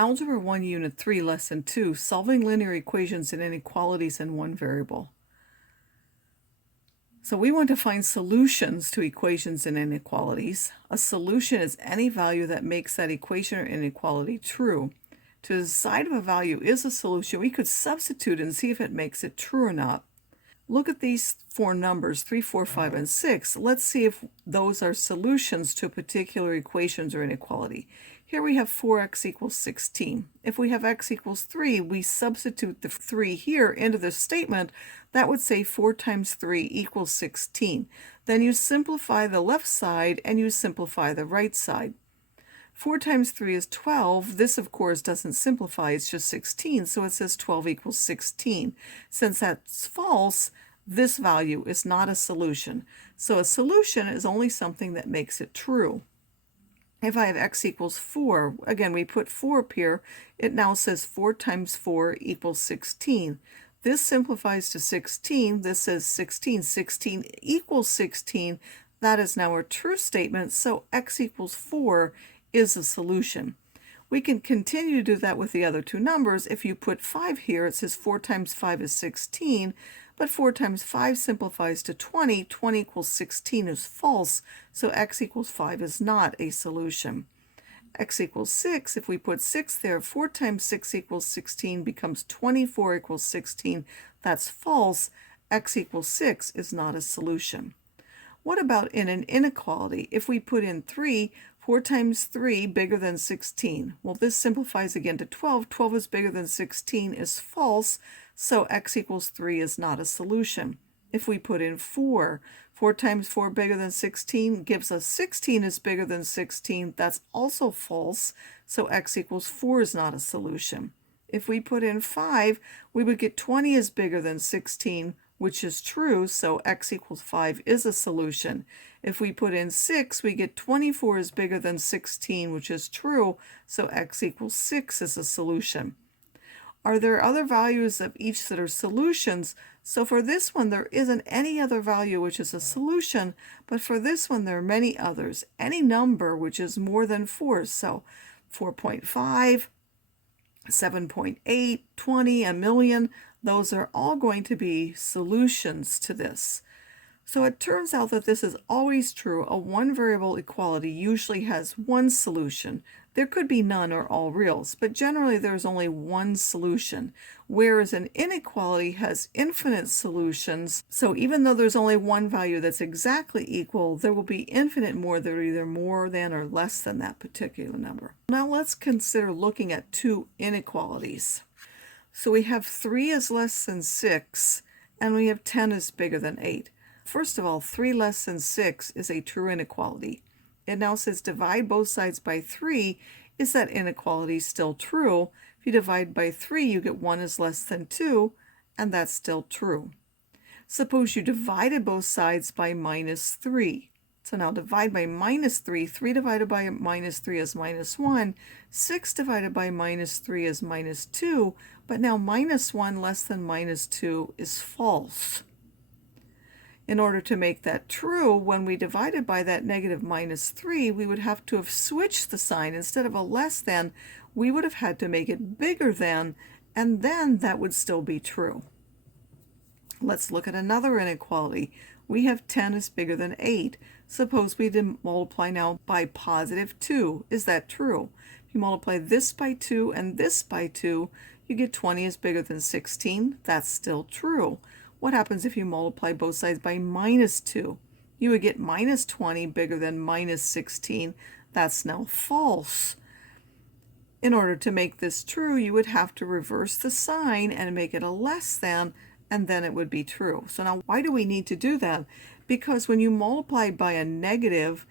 Algebra 1, Unit 3, Lesson 2, Solving Linear Equations and Inequalities in One Variable. So we want to find solutions to equations and inequalities. A solution is any value that makes that equation or inequality true. To decide if a value is a solution, we could substitute and see if it makes it true or not. Look at these four numbers, 3, 4, 5, and 6. Let's see if those are solutions to particular equations or inequality. Here we have 4x equals 16. If we have x equals 3, we substitute the 3 here into the statement. That would say 4 times 3 equals 16. Then you simplify the left side and you simplify the right side. 4 times 3 is 12. This, of course, doesn't simplify. It's just 16, so it says 12 equals 16. Since that's false, this value is not a solution. So a solution is only something that makes it true. If I have x equals 4, again, we put 4 up here. It now says 4 times 4 equals 16. This simplifies to 16. This says 16. 16 equals 16. That is now a true statement, so x equals 4 is a solution. We can continue to do that with the other two numbers. If you put 5 here, it says 4 times 5 is 16, but 4 times 5 simplifies to 20. 20 equals 16 is false, so x equals 5 is not a solution. X equals 6, if we put 6 there, 4 times 6 equals 16 becomes 24 equals 16. That's false. X equals 6 is not a solution. What about in an inequality? If we put in 3, 4 times 3 bigger than 16. Well, this simplifies again to 12. 12 is bigger than 16 is false, so x equals 3 is not a solution. If we put in 4, 4 times 4 bigger than 16 gives us 16 is bigger than 16. That's also false, so x equals 4 is not a solution. If we put in 5, we would get 20 is bigger than 16, which is true, so x equals 5 is a solution. If we put in 6, we get 24 is bigger than 16, which is true, so x equals 6 is a solution. Are there other values of each that are solutions? So for this one, there isn't any other value which is a solution, but for this one, there are many others. Any number which is more than 4, so 4.5, 7.8, 20, a million, those are all going to be solutions to this. So it turns out that this is always true. A one-variable equality usually has one solution. There could be none or all reals, but generally there's only one solution, whereas an inequality has infinite solutions. So even though there's only one value that's exactly equal, there will be infinite more that are either more than or less than that particular number. Now let's consider looking at two inequalities. So we have 3 is less than 6, and we have 10 is bigger than 8. First of all, 3 less than 6 is a true inequality. It now says divide both sides by 3. Is that inequality still true? If you divide by 3, you get 1 is less than 2, and that's still true. Suppose you divided both sides by minus 3. So now divide by minus 3. 3 divided by minus 3 is minus 1. 6 divided by minus 3 is minus 2. But now minus 1 less than minus 2 is false. In order to make that true, when we divided by that negative minus 3, we would have to have switched the sign. Instead of a less than, we would have had to make it bigger than, and then that would still be true. Let's look at another inequality. We have 10 is bigger than 8. Suppose we multiply now by positive 2. Is that true? If you multiply this by 2 and this by 2, you get 20 is bigger than 16. That's still true. What happens if you multiply both sides by minus 2? You would get minus 20 bigger than minus 16. That's now false. In order to make this true, you would have to reverse the sign and make it a less than, and then it would be true. So now why do we need to do that? Because when you multiply by a negative,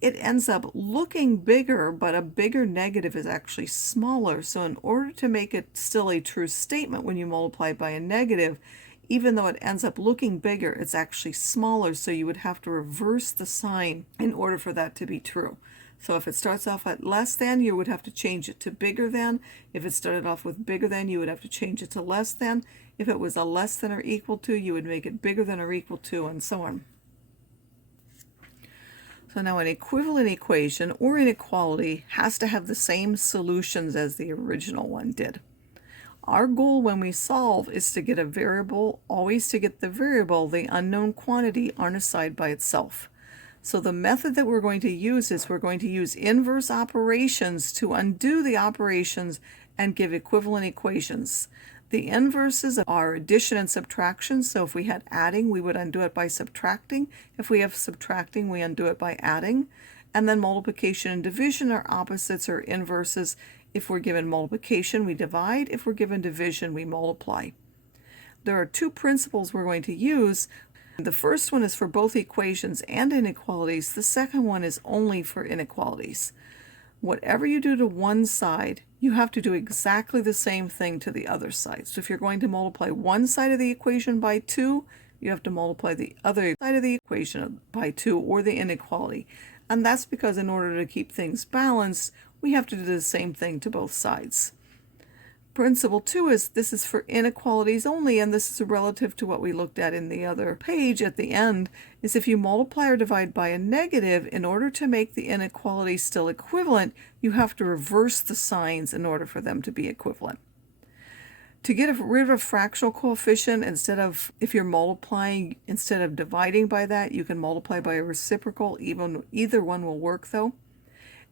it ends up looking bigger, but a bigger negative is actually smaller. So in order to make it still a true statement when you multiply by a negative, even though it ends up looking bigger, it's actually smaller, so you would have to reverse the sign in order for that to be true. So if it starts off at less than, you would have to change it to bigger than. If it started off with bigger than, you would have to change it to less than. If it was a less than or equal to, you would make it bigger than or equal to, and so on. So now an equivalent equation or inequality has to have the same solutions as the original one did. Our goal when we solve is to get a variable, always to get the variable, the unknown quantity, on a side by itself. So the method that we're going to use is we're going to use inverse operations to undo the operations and give equivalent equations. The inverses are addition and subtraction, so if we had adding, we would undo it by subtracting. If we have subtracting, we undo it by adding. And then multiplication and division are opposites or inverses. If we're given multiplication, we divide. If we're given division, we multiply. There are two principles we're going to use. The first one is for both equations and inequalities. The second one is only for inequalities. Whatever you do to one side, you have to do exactly the same thing to the other side. So if you're going to multiply one side of the equation by 2, you have to multiply the other side of the equation by 2, or the inequality. And that's because in order to keep things balanced, we have to do the same thing to both sides. Principle 2 is this is for inequalities only, and this is relative to what we looked at in the other page at the end, is if you multiply or divide by a negative, in order to make the inequality still equivalent, you have to reverse the signs in order for them to be equivalent. To get rid of a fractional coefficient, instead of, if you're multiplying, instead of dividing by that, you can multiply by a reciprocal. Either one will work though.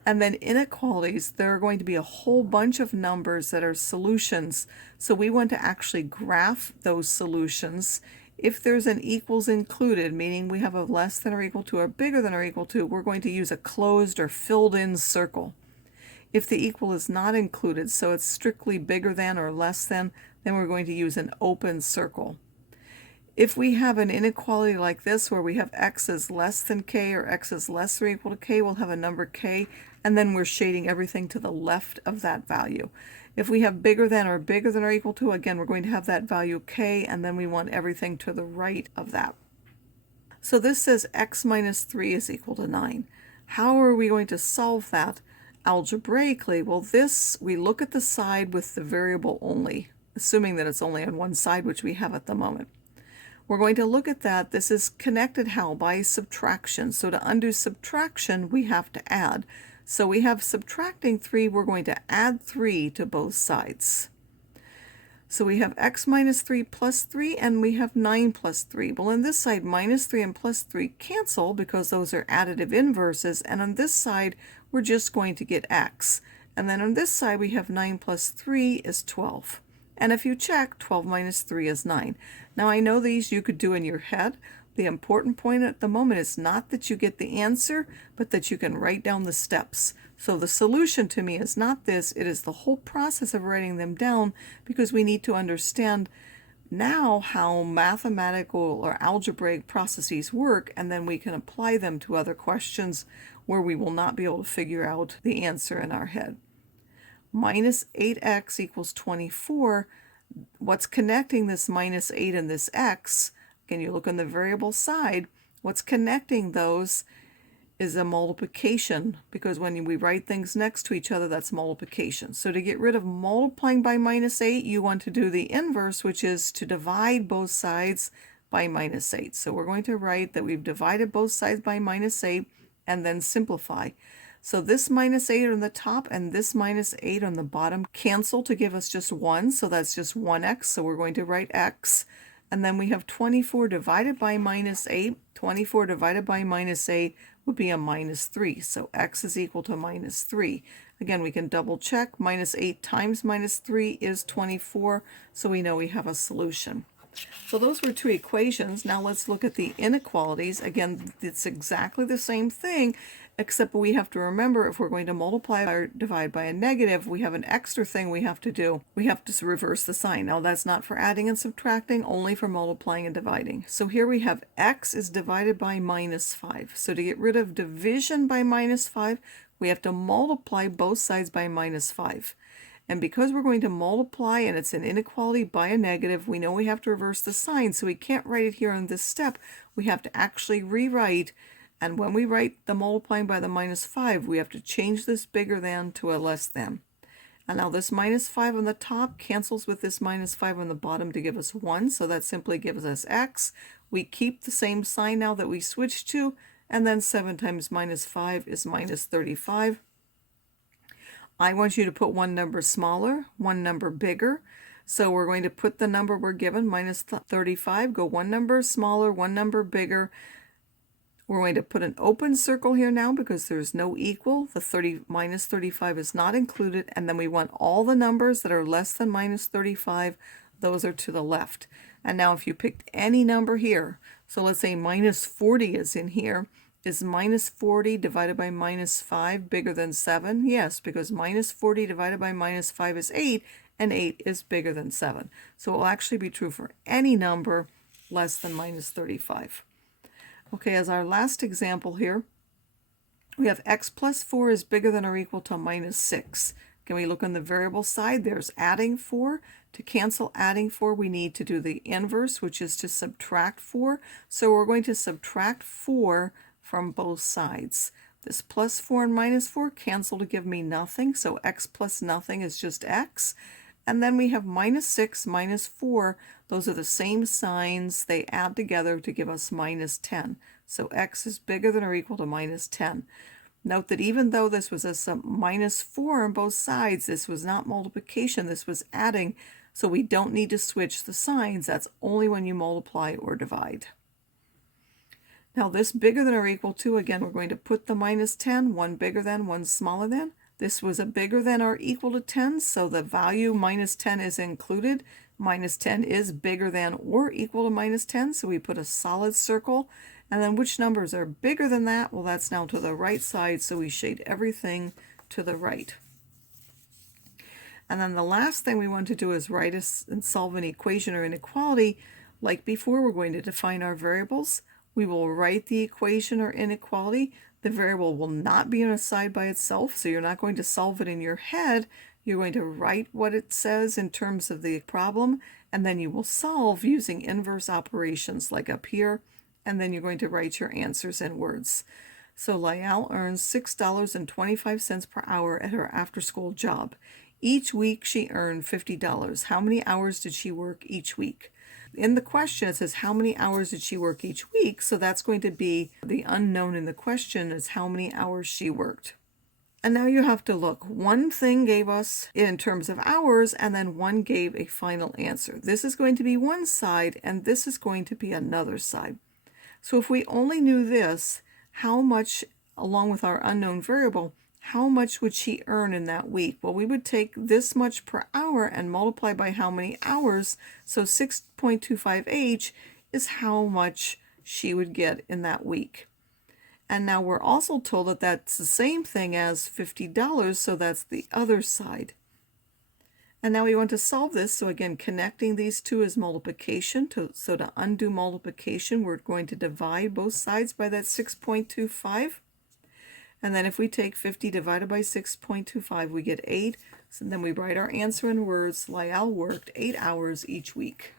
And then inequalities, there are going to be a whole bunch of numbers that are solutions. So we want to actually graph those solutions. If there's an equals included, meaning we have a less than or equal to or bigger than or equal to, we're going to use a closed or filled in circle. If the equal is not included, so it's strictly bigger than or less than, then we're going to use an open circle. If we have an inequality like this, where we have x is less than k or x is less or equal to k, we'll have a number k, and then we're shading everything to the left of that value. If we have bigger than or equal to, again, we're going to have that value k, and then we want everything to the right of that. So this says x minus 3 is equal to 9. How are we going to solve that algebraically? Well, this, we look at the side with the variable only, assuming that it's only on one side, which we have at the moment. We're going to look at that. This is connected how? By subtraction. So to undo subtraction, we have to add. So we have subtracting 3, we're going to add 3 to both sides. So we have x minus 3 plus 3, and we have 9 plus 3. Well, on this side, minus 3 and plus 3 cancel because those are additive inverses, and on this side, we're just going to get x. And then on this side, we have 9 plus 3 is 12. And if you check, 12 minus 3 is 9. Now I know these you could do in your head. The important point at the moment is not that you get the answer, but that you can write down the steps. So the solution to me is not this, it is the whole process of writing them down, because we need to understand now how mathematical or algebraic processes work, and then we can apply them to other questions where we will not be able to figure out the answer in our head. Minus 8x equals 24. What's connecting this minus 8 and this x? Again, you look on the variable side, what's connecting those is a multiplication, because when we write things next to each other, that's multiplication. So to get rid of multiplying by minus 8, you want to do the inverse, which is to divide both sides by minus 8. So we're going to write that we've divided both sides by minus 8 and then simplify. So this minus 8 on the top and this minus 8 on the bottom cancel to give us just 1, so that's just 1x, so we're going to write x. And then we have 24 divided by minus 8. 24 divided by minus 8 would be a minus 3, so x is equal to minus 3. Again, we can double check. Minus 8 times minus 3 is 24, so we know we have a solution. So those were two equations. Now let's look at the inequalities. Again, it's exactly the same thing, except we have to remember, if we're going to multiply or divide by a negative, we have an extra thing we have to do. We have to reverse the sign. Now that's not for adding and subtracting, only for multiplying and dividing. So here we have x is divided by minus 5. So to get rid of division by minus 5, we have to multiply both sides by minus 5. And because we're going to multiply and it's an inequality by a negative, we know we have to reverse the sign, so we can't write it here on this step. We have to actually rewrite, and when we write the multiplying by the minus 5, we have to change this bigger than to a less than. And now this minus 5 on the top cancels with this minus 5 on the bottom to give us 1, so that simply gives us x. We keep the same sign now that we switched to, And then 7 times minus 5 is minus 35. I want you to put one number smaller, one number bigger. So we're going to put the number we're given, minus 35, go one number smaller, one number bigger. We're going to put an open circle here now because there's no equal. The minus 35 is not included. And then we want all the numbers that are less than minus 35. Those are to the left. And now if you picked any number here, so let's say minus 40 is in here, is minus 40 divided by minus 5 bigger than 7? Yes, because minus 40 divided by minus 5 is 8, and 8 is bigger than 7. So it will actually be true for any number less than minus 35. Okay, as our last example here, we have x plus 4 is bigger than or equal to minus 6. Can we look on the variable side? There's adding 4. To cancel adding 4, we need to do the inverse, which is to subtract 4. So we're going to subtract 4 from both sides. This plus 4 and minus 4 cancel to give me nothing, so x plus nothing is just x. And then we have minus 6, minus 4. Those are the same signs. They add together to give us minus 10. So x is bigger than or equal to minus 10. Note that even though this was a minus 4 on both sides, this was not multiplication, this was adding. So we don't need to switch the signs. That's only when you multiply or divide. Now this bigger than or equal to, again, we're going to put the minus 10, one bigger than, one smaller than. This was a bigger than or equal to 10, so the value minus 10 is included. Minus 10 is bigger than or equal to minus 10, so we put a solid circle. And then which numbers are bigger than that? Well, that's now to the right side, so we shade everything to the right. And then the last thing we want to do is write and solve an equation or inequality. Like before, we're going to define our variables. We will write the equation or inequality. The variable will not be on a side by itself, so you're not going to solve it in your head. You're going to write what it says in terms of the problem, and then you will solve using inverse operations like up here, and then you're going to write your answers in words. So Lyell earns $6.25 per hour at her after-school job. Each week she earned $50. How many hours did she work each week? In the question it says how many hours did she work each week, so that's going to be the unknown in the question is how many hours she worked. And now you have to look. One thing gave us in terms of hours, and then one gave a final answer. This is going to be one side, and this is going to be another side. So if we only knew this, how much, along with our unknown variable, how much would she earn in that week? Well, we would take this much per hour and multiply by how many hours. So 6.25h is how much she would get in that week. And now we're also told that that's the same thing as $50, so that's the other side. And now we want to solve this. So again, connecting these two is multiplication. So to undo multiplication, we're going to divide both sides by that 6.25. And then if we take 50 divided by 6.25, we get 8. So then we write our answer in words. Lyell worked 8 hours each week.